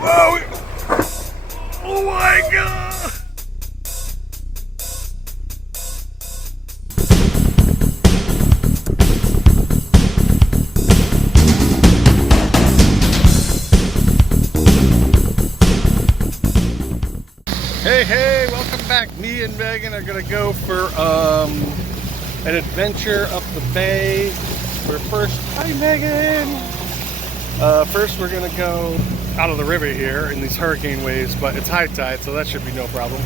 Oh, oh my God! Hey, welcome back. Me and Megan are gonna go for an adventure up the bay. Hi Megan! First we're gonna go out of the river here in these hurricane waves, but it's high tide, so that should be no problem.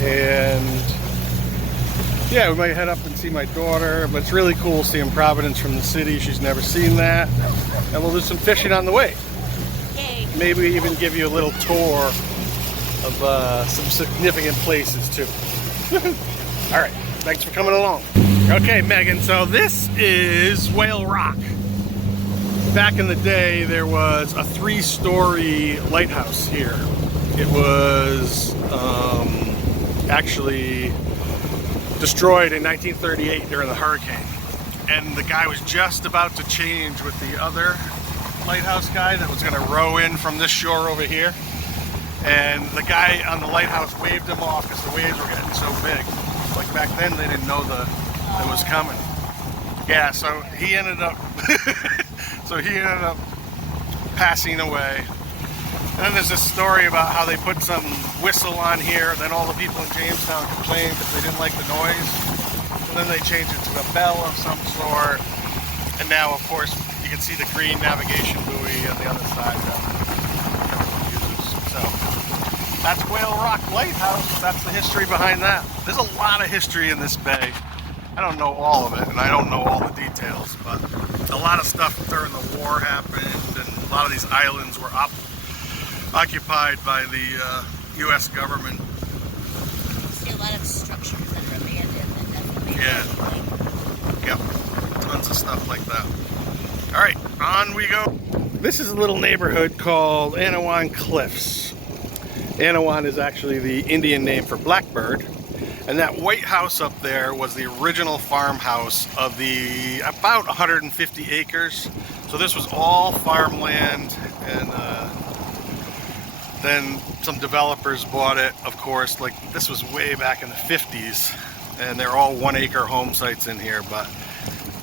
And yeah, we might head up and see my daughter, but it's really cool seeing Providence from the city. She's never seen that. And we'll do some fishing on the way. Yay. Maybe even give you a little tour of some significant places too. All right, thanks for coming along. Okay, Megan, so this is Whale Rock. Back in the day, there was a 3-story lighthouse here. It was actually destroyed in 1938 during the hurricane. And the guy was just about to change with the other lighthouse guy that was gonna row in from this shore over here. And the guy on the lighthouse waved him off because the waves were getting so big. Like back then, they didn't know it was coming. Yeah, so he ended up passing away. And then there's this story about how they put some whistle on here. Then all the people in Jamestown complained that they didn't like the noise. And then they changed it to a bell of some sort. And now, of course, you can see the green navigation buoy on the other side. So that's Whale Rock Lighthouse. That's the history behind that. There's a lot of history in this bay. I don't know all of it, and I don't know all the details, but a lot of stuff during the war happened, and a lot of these islands were occupied by the U.S. government. You see a lot of structures that are abandoned, and that's the main thing. Yeah, tons of stuff like that. All right, on we go. This is a little neighborhood called Anawan Cliffs. Anawan is actually the Indian name for blackbird. And that white house up there was the original farmhouse of the about 150 acres. So this was all farmland, and then some developers bought it, of course. Like, this was way back in the 50s, and they're all 1-acre home sites in here. But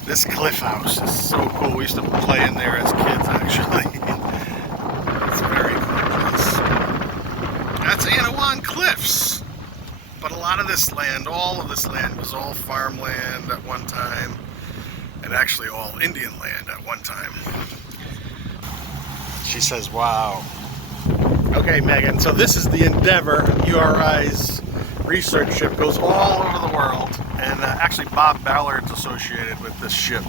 this cliff house is so cool. We used to play in there as kids, actually. It's a very cool place. That's Anawan Cliffs. But a lot of this land, all of this land, was all farmland at one time, and actually all Indian land at one time. She says, wow. Okay, Megan, so this is the Endeavor, URI's research ship, goes all over the world, and actually Bob Ballard's associated with this ship.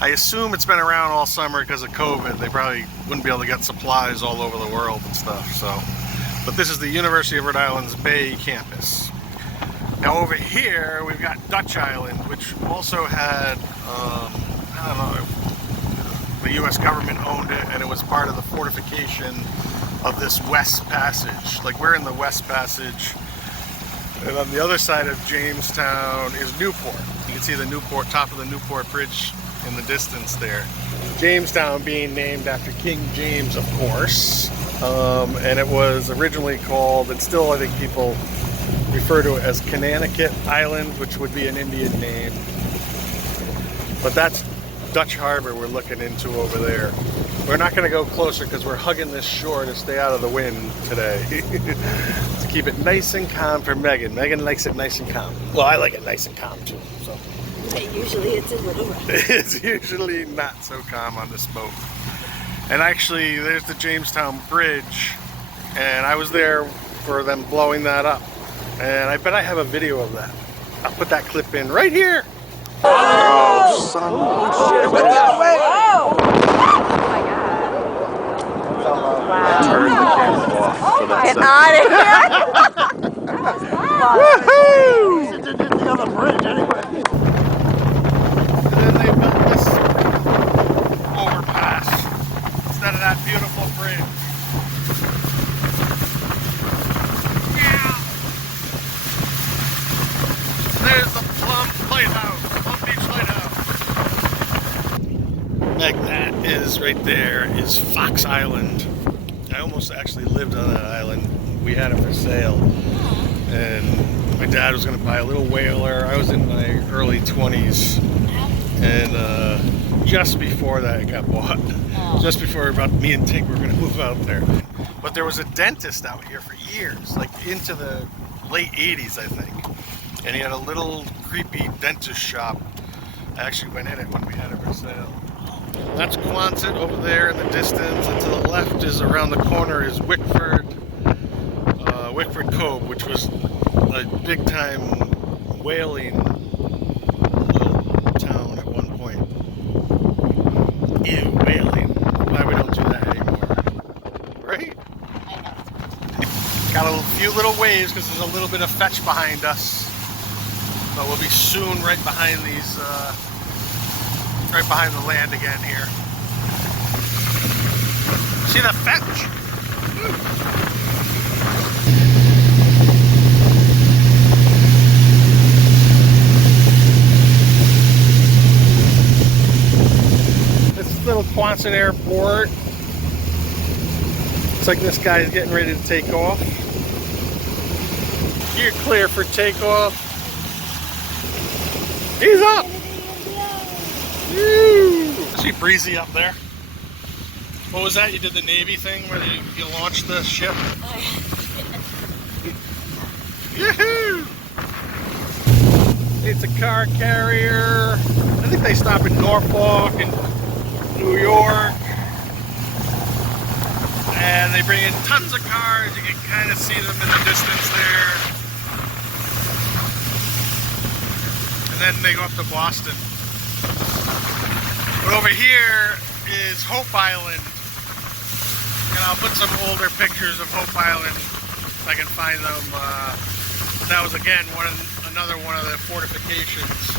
I assume it's been around all summer because of COVID. They probably wouldn't be able to get supplies all over the world and stuff, so. But this is the University of Rhode Island's Bay campus. Now over here, we've got Dutch Island, which also had, I don't know, the U.S. government owned it, and it was part of the fortification of this West Passage. Like, we're in the West Passage, and on the other side of Jamestown is Newport. You can see the Newport, top of the Newport Bridge in the distance there. Jamestown being named after King James, of course, and it was originally called, and still I think people refer to it as Connecticut Island, which would be an Indian name. But that's Dutch Harbor we're looking into over there. We're not going to go closer because we're hugging this shore to stay out of the wind today. To keep it nice and calm for Megan. Megan likes it nice and calm. Well, I like it nice and calm too. So. Usually it's a little rough. It's usually not so calm on this boat. And actually, there's the Jamestown Bridge, and I was there for them blowing that up. And I bet I have a video of that. I'll put that clip in right here. Oh, son of a shit. Oh my God. Wow. Turn the camera off. So that's Get out of here. Woohoo! It's the other bridge anyway. And then they built this overpass instead of that beautiful bridge. There's the Plum Lighthouse, Plum Beach Lighthouse. Like that is right there is Fox Island. I almost actually lived on that island. We had it for sale. And my dad was going to buy a little whaler. I was in my early 20s. And just before that, it got bought. Just before me and Tig were going to move out there. But there was a dentist out here for years, like into the late 80s, I think. And he had a little creepy dentist shop. I actually went in it when we had it for sale. That's Quonset over there in the distance, and to the left is around the corner is Wickford Cove, which was a big time whaling little town at one point. Ew, whaling. Why we don't do that anymore, right? I know. Got a few little waves because there's a little bit of fetch behind us, but we'll be soon right behind these. Right behind the land again here. See the fetch? This is little Quonset Airport. Looks like this guy's getting ready to take off. You're clear for takeoff. He's up! Is she breezy up there? What was that? You did the Navy thing where you launched the ship? Yoo-hoo! It's a car carrier. I think they stop in Norfolk and New York. And they bring in tons of cars. You can kind of see them in the distance there. And then they go up to Boston. But over here is Hope Island, and I'll put some older pictures of Hope Island if I can find them. That was again another one of the fortifications.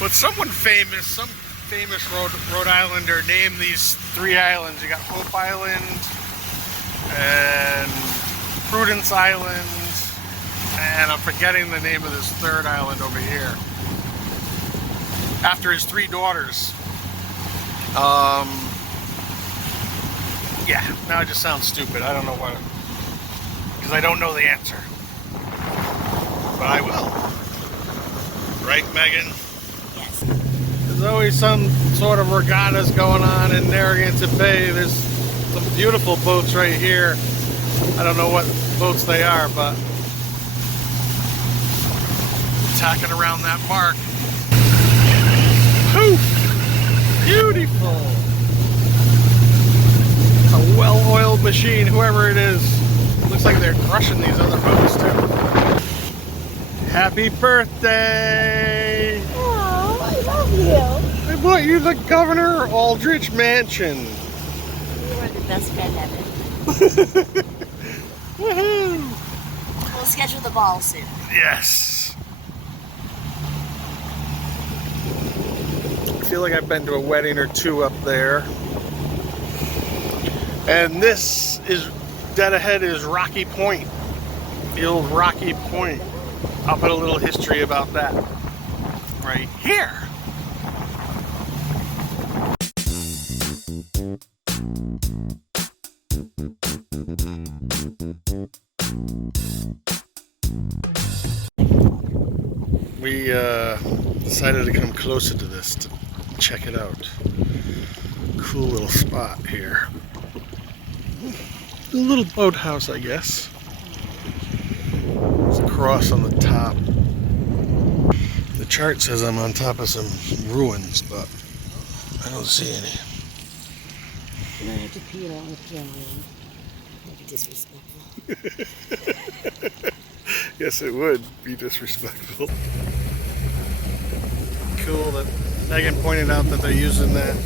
But some famous Rhode Islander named these three islands. You got Hope Island and Providence Island, and I'm forgetting the name of this third island over here. After his three daughters. Yeah, now it just sounds stupid. I don't know what, because I don't know the answer. But I will. Right, Megan? Yes. There's always some sort of regattas going on in Narragansett Bay. There's some beautiful boats right here. I don't know what boats they are, but tacking around that mark. Beautiful. A well-oiled machine, whoever it is. Looks like they're crushing these other boats too. Happy birthday! Oh, I love you. I bought you the Governor Aldrich Mansion. You are the best friend ever. Woohoo! We'll schedule the ball soon. Yes. I feel like I've been to a wedding or two up there. And this is, dead ahead is Rocky Point. The old Rocky Point. I'll put a little history about that right here. We decided to come closer to this to check it out. Cool little spot here. A little boathouse, I guess. There's a cross on the top. The chart says I'm on top of some ruins, but I don't see any. You don't have to pee it all with camera on. Disrespectful. Yes, it would be disrespectful. Cool that Megan pointed out that they're using that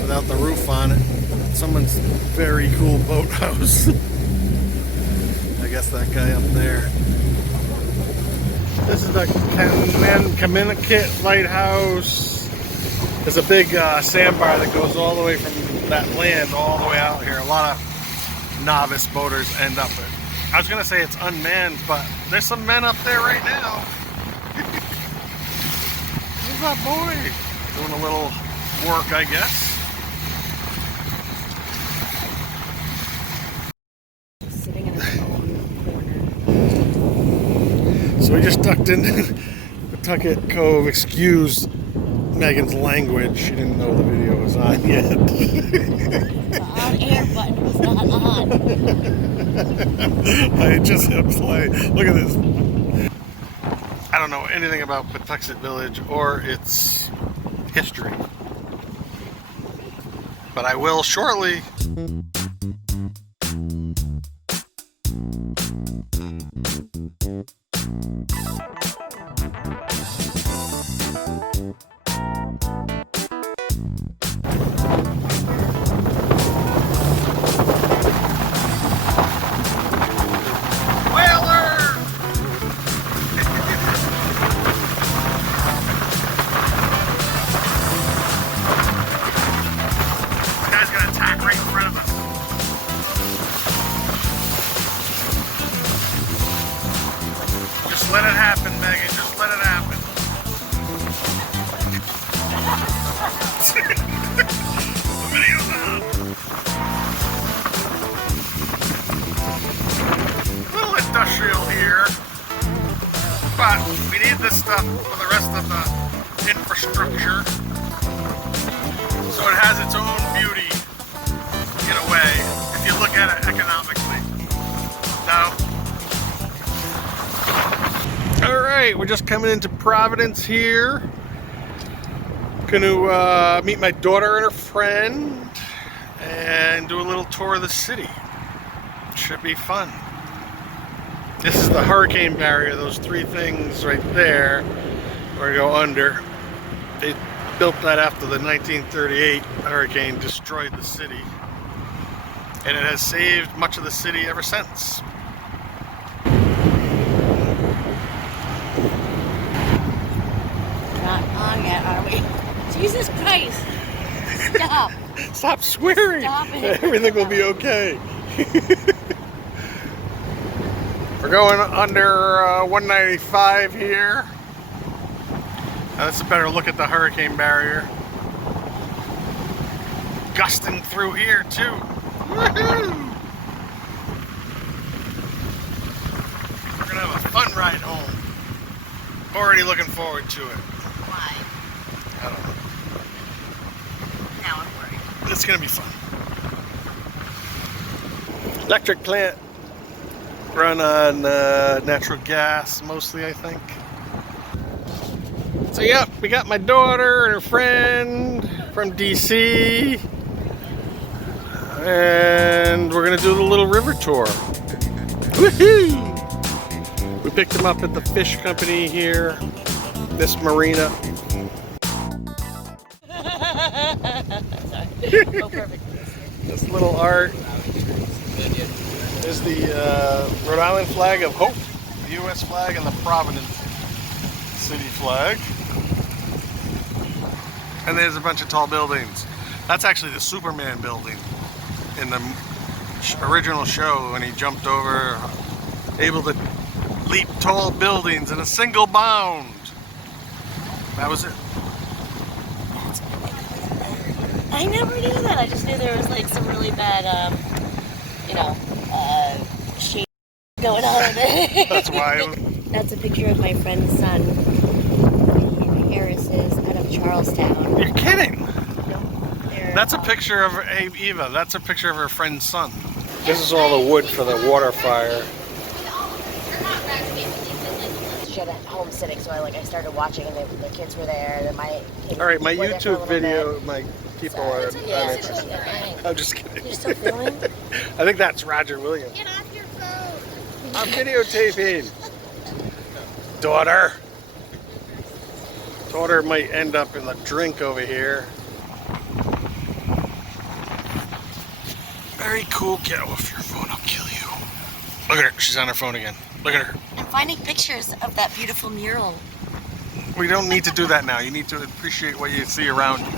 without the roof on it. Someone's very cool boathouse. I guess that guy up there. This is the Anawan Lighthouse. There's a big sandbar that goes all the way from that land all the way out here. A lot of novice boaters end up at. I was gonna say it's unmanned, but there's some men up there right now. Where's that boy? Doing a little work, I guess. So we just ducked into Pawtucket Cove. Excuse Megan's language. She didn't know the video was on yet. The on-air button was not on. I just hit play. Look at this. I don't know anything about Pawtucket Village or its history, but I will shortly. Let it happen, Megan. Just let it happen. The video's on. A little industrial here, but we need this stuff for the rest of the infrastructure. So it has its own beauty, in a way, if you look at it economically. No? Alright, we're just coming into Providence here. Gonna meet my daughter and her friend and do a little tour of the city. Should be fun. This is the hurricane barrier, those three things right there where you go under. They built that after the 1938 hurricane destroyed the city. And it has saved much of the city ever since. Not on yet, are we? Jesus Christ! Stop! Stop swearing! Stop it. Everything will be okay. We're going under 195 here. Now that's a better look at the hurricane barrier. Gusting through here too. Woohoo! We're gonna have a fun ride home. Already looking forward to it. Why? I don't know. Now I'm worried. It's gonna be fun. Electric plant. Run on natural gas mostly, I think. So yep, we got my daughter and her friend from DC. And we're gonna do the little river tour. Woohoo! We picked them up at the fish company here, this marina. Sorry. Oh, perfect. This little art is the Rhode Island flag of hope, the U.S. flag, and the Providence city flag. And there's a bunch of tall buildings. That's actually the Superman building in the original show when he jumped over, able to leap tall buildings in a single bound. That was it. I never knew that. I just knew there was like some really bad, shade going on. That's why it was. That's a picture of my friend's son. Harris is out of Charlestown. You're kidding. They're, That's a picture of Eva. That's a picture of her friend's son. This is all the wood for the water fire. She had a home sitting, so I started watching, and the kids were there. And my All right, my were there for a YouTube little video, bit. my people So, are it's okay. not It's interested. okay. I'm just kidding. You're still filming? I think that's Roger Williams. Get off your phone. I'm videotaping. Daughter. Daughter might end up in the drink over here. Very cool. Get off your phone, I'll kill you. Look at her. She's on her phone again. Look at her. I'm finding pictures of that beautiful mural. We don't need to do that now. You need to appreciate what you see around you.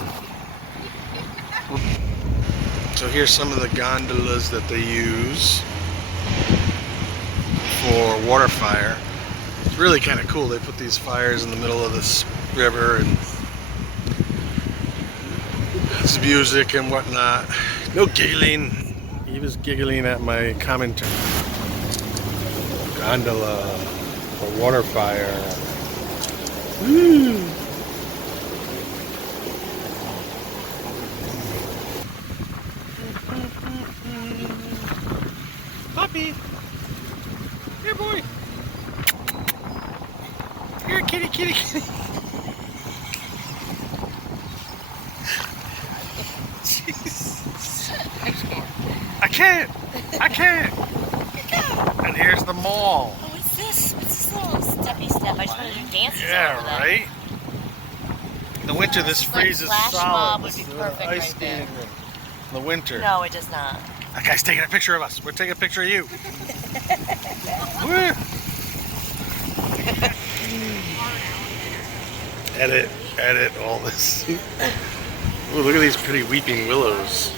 So here's some of the gondolas that they use for water fire. It's really kind of cool. They put these fires in the middle of this river and there's music and whatnot. No giggling. He was giggling at my commentary. Gondola. A water fire. Woo! Puppy! Here, boy! Here, kitty, kitty, kitty! Jesus! I can't! I can't! And here's the mall. Oh, what's this? What's this little steppy step? I just wanted to do dances Yeah, over that. right? In the winter, this freezes Flash solid. mob would This be is perfect ice right skating rink. In the winter. No, it does not. That guy's taking a picture of us. We're taking a picture of you. Woo. Edit all this. Ooh, look at these pretty weeping willows.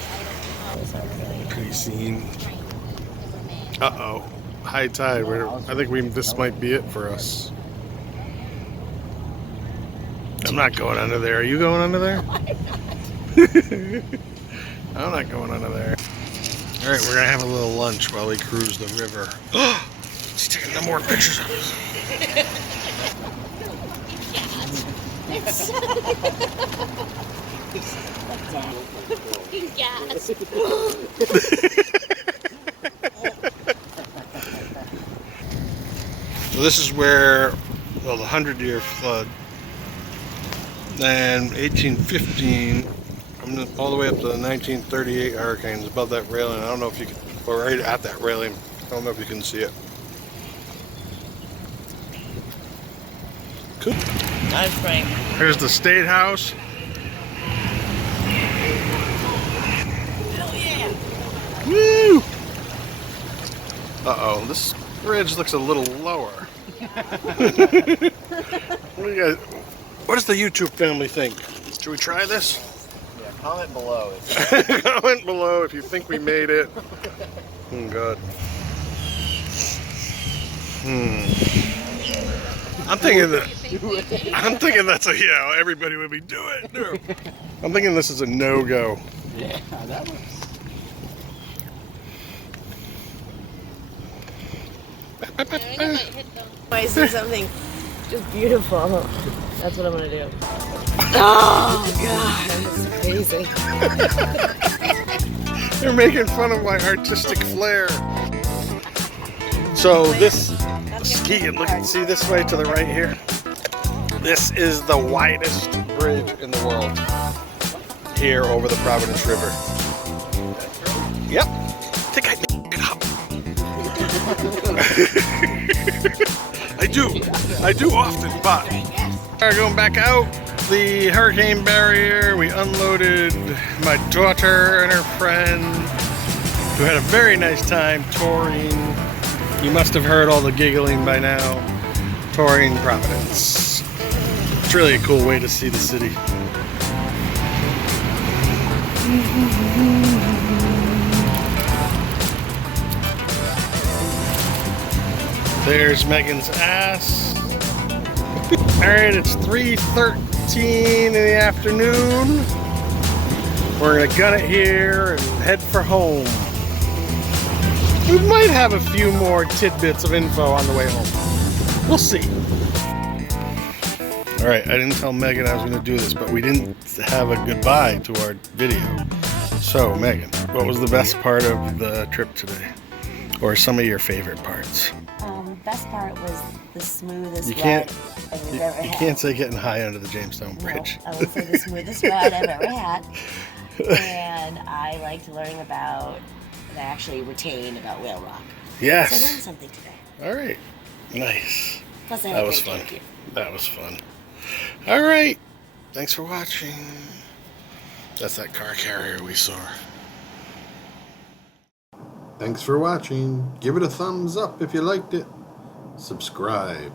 Pretty scene. Uh-oh. High tide. I think this might be it for us. I'm not going under there. Are you going under there? I'm not going under there. All right, we're gonna have a little lunch while we cruise the river. She's taking no more pictures of us. Yes. So this is where, well, the 100-year flood, then 1815, all the way up to the 1938 hurricanes above that railing. I don't know if you can, or right at that railing. I don't know if you can see it. Cool. Nice, Frank. Here's the State House. Hell yeah. Woo! Uh-oh, this bridge looks a little lower. What does the YouTube family think? Should we try this? Yeah, comment below. Comment below if you think we made it. Oh God. I'm thinking that's a everybody would be do it. I'm thinking this is a no-go. Yeah, that was. I see something just beautiful. That's what I'm gonna do. Oh God, that's crazy. They're making fun of my artistic flair. So this ski and see this way to the right here. This is the widest bridge in the world here over the Providence River. Yep. I think I made it up. I do often, but we're going back out the hurricane barrier. We unloaded my daughter and her friend, who had a very nice time touring. You must have heard all the giggling by now. Touring Providence. It's really a cool way to see the city. There's Megan's ass. Alright, it's 3:13 in the afternoon. We're gonna gun it here and head for home. We might have a few more tidbits of info on the way home. We'll see. Alright, I didn't tell Megan I was gonna do this, but we didn't have a goodbye to our video. So, Megan, what was the best part of the trip today? Or some of your favorite parts? Best part was the smoothest You can't- ride I've ever had. You can't say getting high under the Jamestown Bridge. No, I will say the smoothest ride I've ever had. And I liked learning about, and I actually retained about whale rock. So I learned Yes. something today. Alright. Nice. Plus I had That a was great fun. thank you. That was fun. Alright. Thanks for watching. That's that car carrier we saw. Thanks for watching. Give it a thumbs up if you liked it. Subscribe.